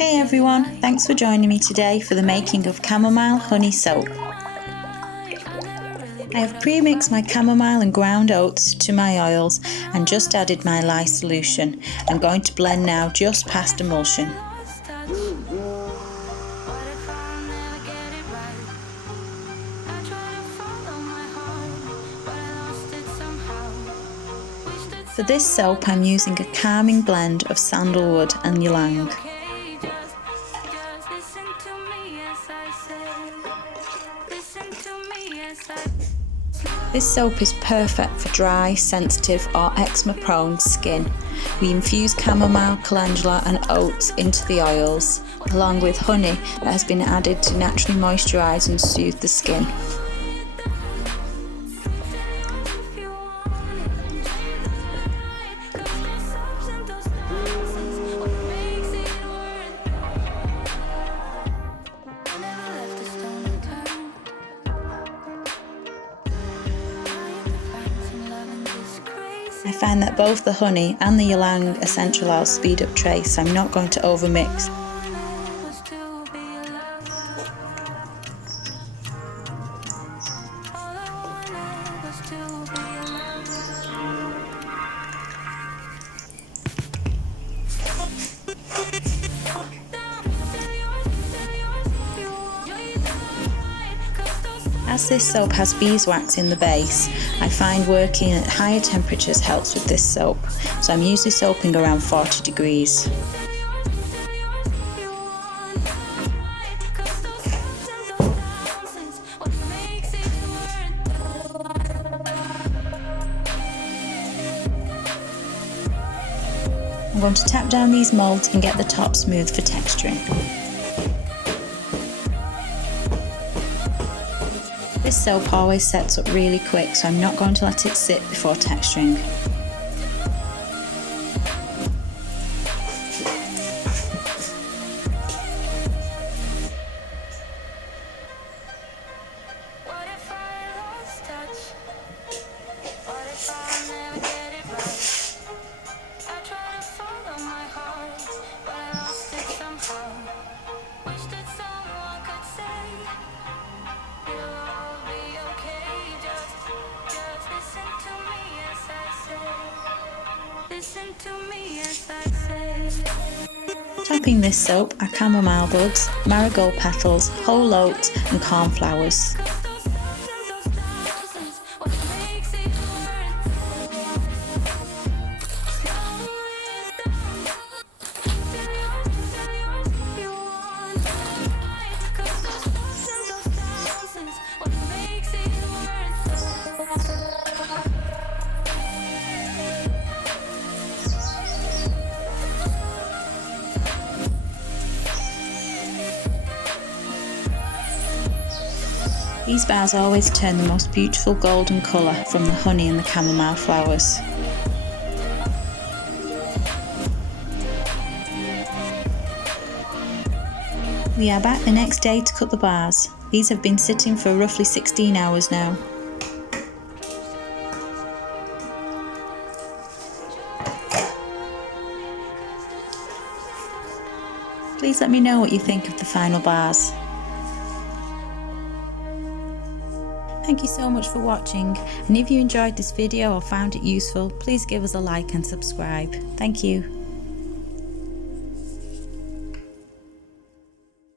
Hey everyone, thanks for joining me today for the making of chamomile honey soap. I have pre-mixed my chamomile and ground oats to my oils and just added my lye solution. I'm going to blend now just past emulsion. For this soap I'm using a calming blend of sandalwood and ylang. This soap is perfect for dry, sensitive or eczema prone skin. We infuse chamomile, calendula and oats into the oils, along with honey that has been added to naturally moisturise and soothe the skin. I find that both the honey and the ylang essential oils speed up trace, so I'm not going to overmix. As this soap has beeswax in the base, I find working at higher temperatures helps with this soap, so I'm usually soaping around 40 degrees. I'm going to tap down these moulds and get the top smooth for texturing. This soap always sets up really quick, so I'm not going to let it sit before texturing. Topping this soap are chamomile buds, marigold petals, whole oats and cornflowers. These bars always turn the most beautiful golden colour from the honey and the chamomile flowers. We are back the next day to cut the bars. These have been sitting for roughly 16 hours now. Please let me know what you think of the final bars. Thank you so much for watching, and if you enjoyed this video or found it useful, please give us a like and subscribe. Thank you.